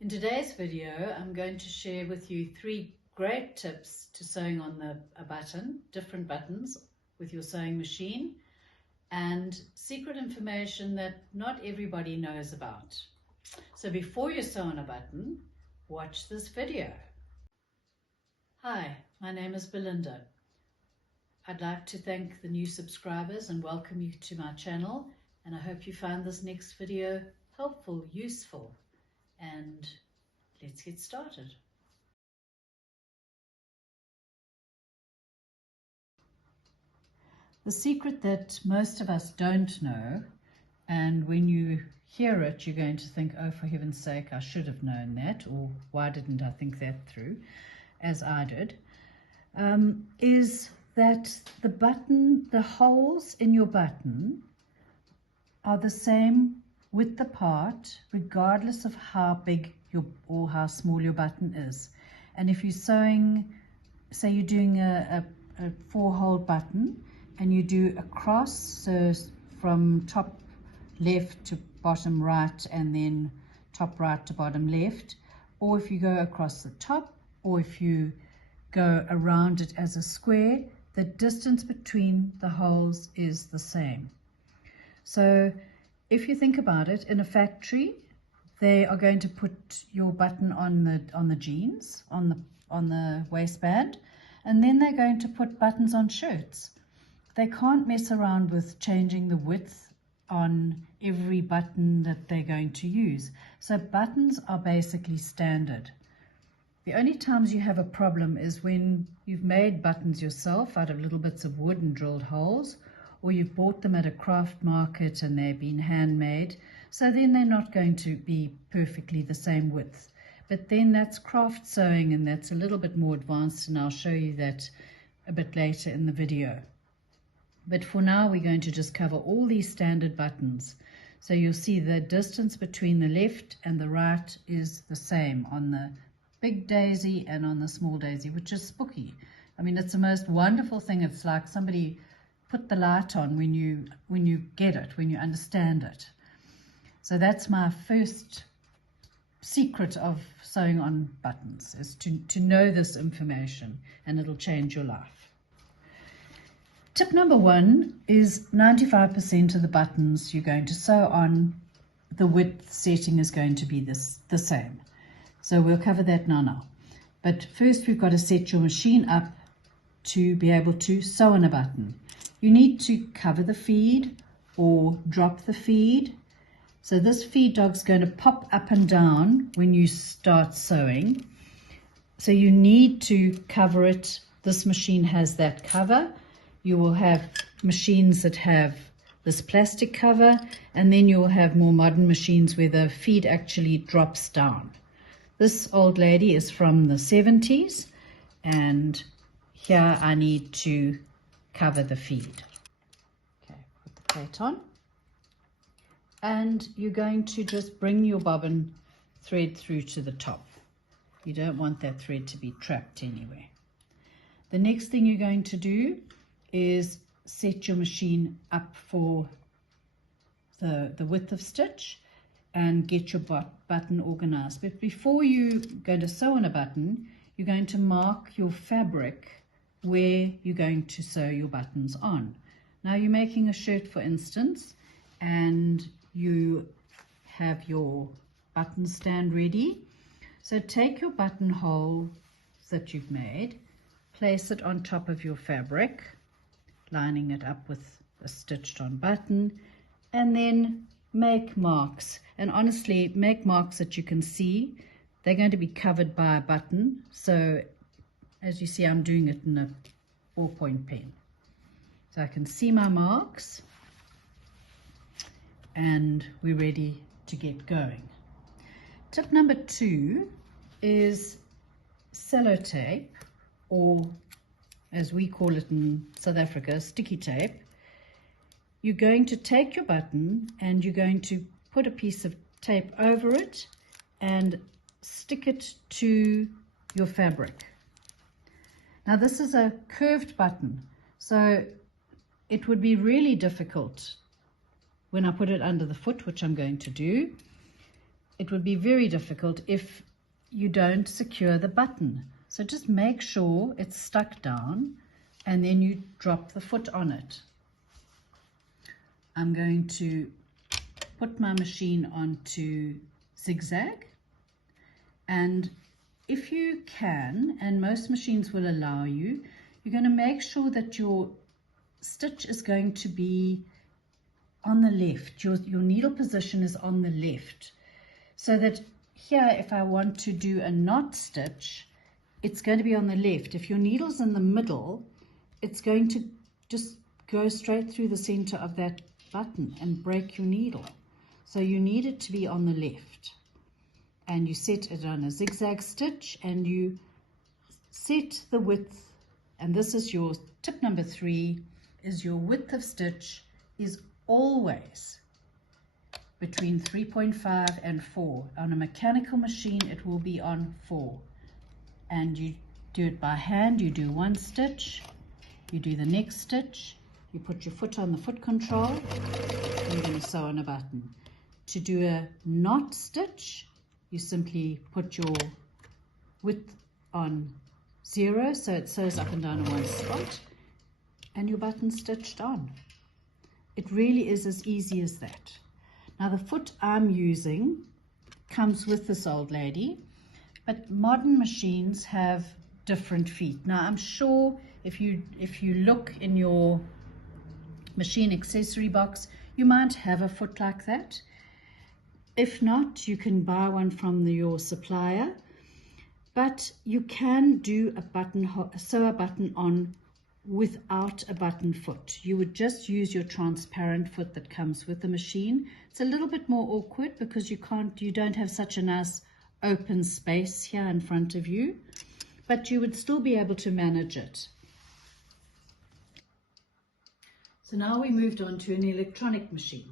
In today's video, I'm going to share with you 3 great tips to sewing on a button, different buttons with your sewing machine, and secret information that not everybody knows about. So before you sew on a button, watch this video. Hi, my name is Belinda. I'd like to thank the new subscribers and welcome you to my channel, and I hope you find this next video helpful, useful, and let's get started. The secret that most of us don't know, and when you hear it, you're going to think, oh, for heaven's sake, I should have known that, or why didn't I think that through, as I did, is that the holes in your button are the same width apart, regardless of how big or how small your button is. And if you're sewing, say you're doing a 4-hole button, and you do across, so from top left to bottom right, and then top right to bottom left, or if you go across the top, or if you go around it as a square, the distance between the holes is the same. So if you think about it, in a factory, they are going to put your button on the jeans, on the waistband, and then they're going to put buttons on shirts. They can't mess around with changing the width on every button that they're going to use. So buttons are basically standard. The only times you have a problem is when you've made buttons yourself out of little bits of wood and drilled holes, or you've bought them at a craft market and they've been handmade. So then they're not going to be perfectly the same width. But then that's craft sewing, and that's a little bit more advanced, and I'll show you that a bit later in the video. But for now, we're going to just cover all these standard buttons. So you'll see the distance between the left and the right is the same on the big daisy and on the small daisy, which is spooky. I mean, it's the most wonderful thing. It's like somebody put the light on when you get it, when you understand it. So that's my first secret of sewing on buttons, is to know this information, and it'll change your life. Tip number 1 is 95% of the buttons you're going to sew on, the width setting is going to be the same. So we'll cover that now. But first we've got to set your machine up to be able to sew on a button. You need to cover the feed or drop the feed. So this feed dog's going to pop up and down when you start sewing. So you need to cover it. This machine has that cover. You will have machines that have this plastic cover, and then you'll have more modern machines where the feed actually drops down. This old lady is from the 70s, and here I need to cover the feed. Okay, put the plate on. And you're going to just bring your bobbin thread through to the top. You don't want that thread to be trapped anywhere. The next thing you're going to do is set your machine up for the width of stitch and get your button organized. But before you go to sew on a button, you're going to mark your fabric where you're going to sew your buttons on. Now you're making a shirt, for instance, and you have your button stand ready. So take your buttonhole that you've made, place it on top of your fabric, lining it up with a stitched on button, and then make marks. And honestly, make marks that you can see. They're going to be covered by a button. So as you see, I'm doing it in a 4-point pen. So I can see my marks, and we're ready to get going. Tip number 2 is sellotape, or as we call it in South Africa, sticky tape. You're going to take your button and you're going to put a piece of tape over it and stick it to your fabric. Now this is a curved button, so it would be really difficult when I put it under the foot, which I'm going to do. it would be very difficult if you don't secure the button. So just make sure it's stuck down and then you drop the foot on it. I'm going to put my machine onto zigzag, and if you can, and most machines will allow you, you're going to make sure that your stitch is going to be on the left. Your needle position is on the left, so that here if I want to do a knot stitch, it's going to be on the left. If your needle's in the middle, it's going to just go straight through the center of that button and break your needle. So you need it to be on the left. And you set it on a zigzag stitch and you set the width, and this is your tip number 3, is your width of stitch is always between 3.5 and 4. On a mechanical machine it will be on 4. And you do it by hand. You do one stitch, you do the next stitch, you put your foot on the foot control, and you're going to sew on a button. To do a knot stitch, you simply put your width on 0 so it sews up and down in one spot, and your button stitched on. It really is as easy as that. Now the foot I'm using comes with this old lady, but modern machines have different feet. Now I'm sure if you look in your machine accessory box, you might have a foot like that. If not, you can buy one from your supplier, but you can do a button, sew a button on without a button foot. You would just use your transparent foot that comes with the machine. It's a little bit more awkward because you don't have such a nice open space here in front of you, but you would still be able to manage it. So now we moved on to an electronic machine.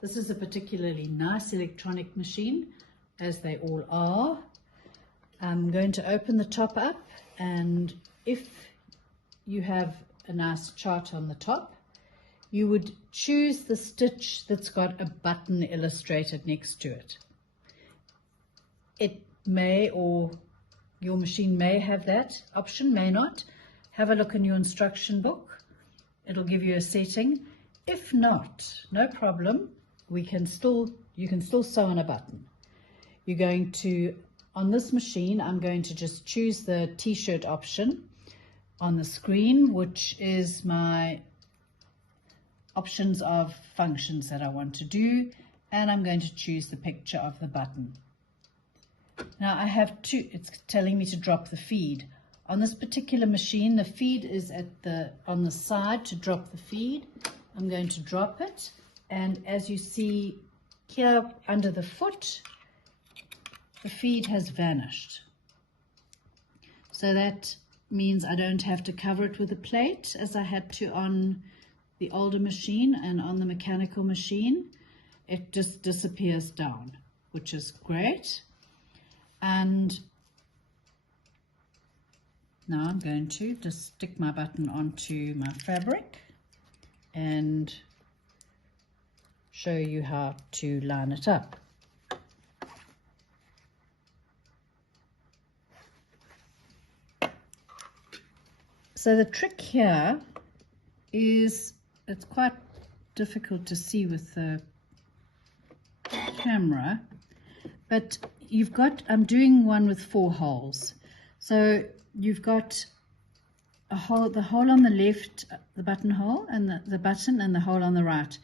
This is a particularly nice electronic machine, as they all are. I'm going to open the top up, and if you have a nice chart on the top, you would choose the stitch that's got a button illustrated next to it. It may, or your machine may have that option, may not. Have a look in your instruction book. It'll give you a setting. If not, no problem. You can still sew on a button. You're going to, on this machine, I'm going to just choose the t-shirt option on the screen, which is my options of functions that I want to do, and I'm going to choose the picture of the button. Now I have it's telling me to drop the feed. On this particular machine, the feed is on the side to drop the feed. I'm going to drop it, and as you see here under the foot, the feed has vanished. So that means I don't have to cover it with a plate as I had to on the older machine, and on the mechanical machine it just disappears down, which is great. And now I'm going to just stick my button onto my fabric and show you how to line it up. So the trick here is, it's quite difficult to see with the camera, but you've got, I'm doing one with 4 holes. So you've got a hole, the hole on the left, the button hole, and the button, and the hole on the right.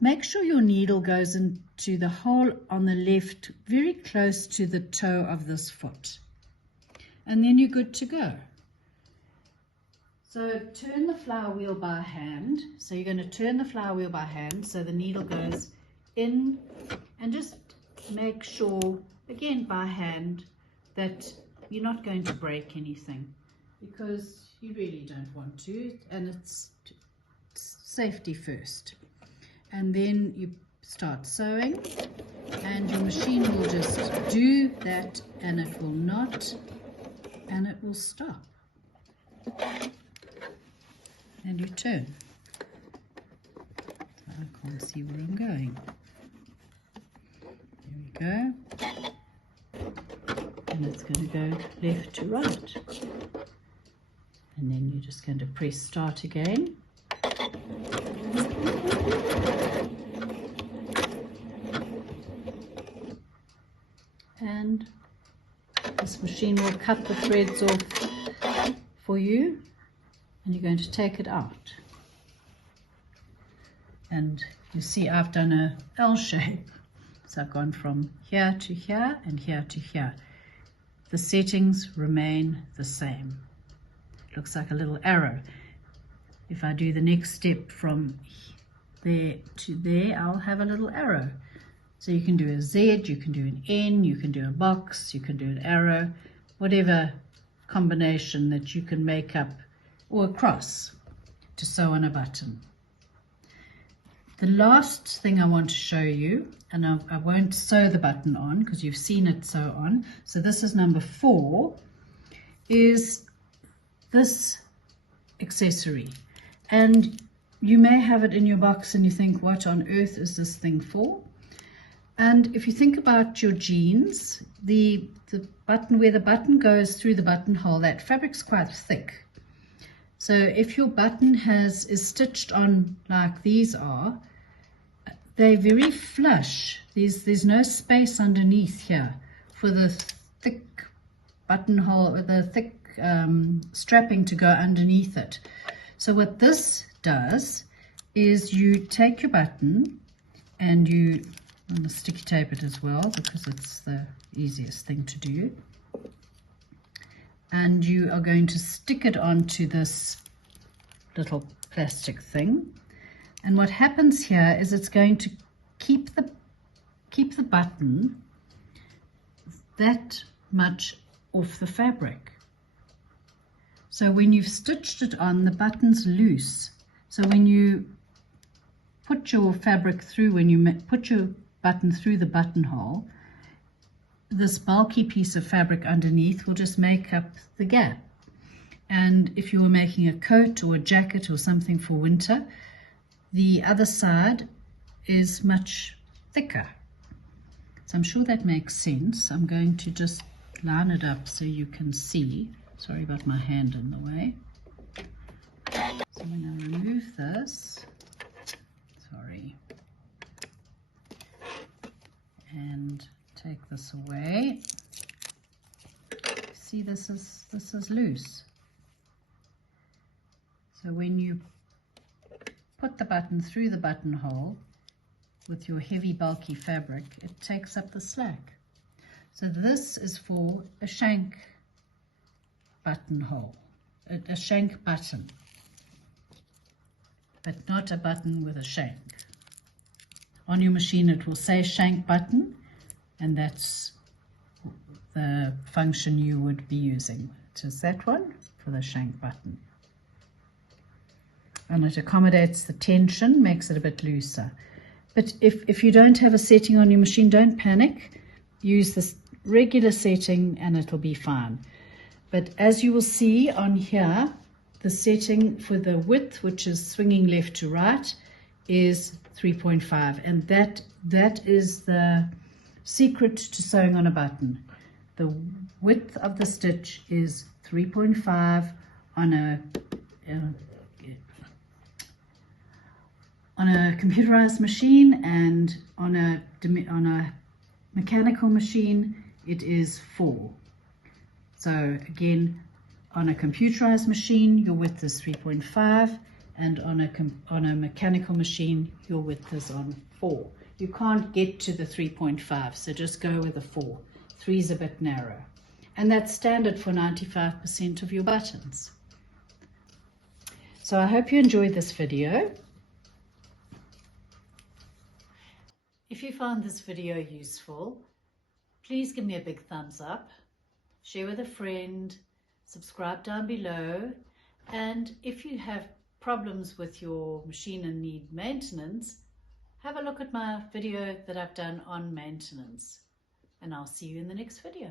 Make sure your needle goes into the hole on the left, very close to the toe of this foot. And then you're good to go. So turn the flower wheel by hand. So you're going to turn the flower wheel by hand so the needle goes in, and just make sure, again by hand, that you're not going to break anything, because you really don't want to, and it's safety first. And then you start sewing, and your machine will just do that, and it will not, and it will stop. And you turn. I can't see where I'm going. There we go. And it's going to go left to right. And then you're just going to press start again. And this machine will cut the threads off for you, and you're going to take it out. And you see I've done a L shape. So I've gone from here to here and here to here. The settings remain the same. It looks like a little arrow. If I do the next step from there to there, I'll have a little arrow. So you can do a Z, you can do an N, you can do a box, you can do an arrow, whatever combination that you can make up, or a cross to sew on a button. The last thing I want to show you, and I won't sew the button on because you've seen it sew on. So this is number 4, is this accessory. And you may have it in your box and you think, what on earth is this thing for? And if you think about your jeans, the button, where the button goes through the buttonhole, that fabric's quite thick. So if your button is stitched on like these are, they're very flush. There's no space underneath here for the thick buttonhole, the thick strapping to go underneath it. So what this does is you take your button and I'm going to sticky tape it as well because it's the easiest thing to do. And you are going to stick it onto this little plastic thing. And what happens here is it's going to keep the button that much off the fabric. So when you've stitched it on, the button's loose. So when you put your fabric through, when you put your button through the buttonhole, this bulky piece of fabric underneath will just make up the gap. And if you were making a coat or a jacket or something for winter, the other side is much thicker. So I'm sure that makes sense. I'm going to just line it up so you can see. Sorry about my hand in the way. So when I remove this, and take this away, see this is loose. So when you put the button through the buttonhole with your heavy bulky fabric, it takes up the slack. So this is for a shank buttonhole, a shank button, but not a button with a shank. On your machine it will say shank button, and that's the function you would be using. It is that one for the shank button. And it accommodates the tension, makes it a bit looser. But if you don't have a setting on your machine, don't panic. Use this regular setting and it'll be fine. But as you will see on here, the setting for the width, which is swinging left to right, is 3.5, and that is the secret to sewing on a button. The width of the stitch is 3.5 on a computerized machine, and on a mechanical machine it is 4. So again, on a computerized machine your width is 3.5, and on a mechanical machine your width is on 4. You can't get to the 3.5, so just go with a 4. 3 is a bit narrow, and that's standard for 95% of your buttons. So I hope you enjoyed this video. If you found this video useful, please give me a big thumbs up, share with a friend, subscribe down below, and if you have problems with your machine and need maintenance, have a look at my video that I've done on maintenance, and I'll see you in the next video.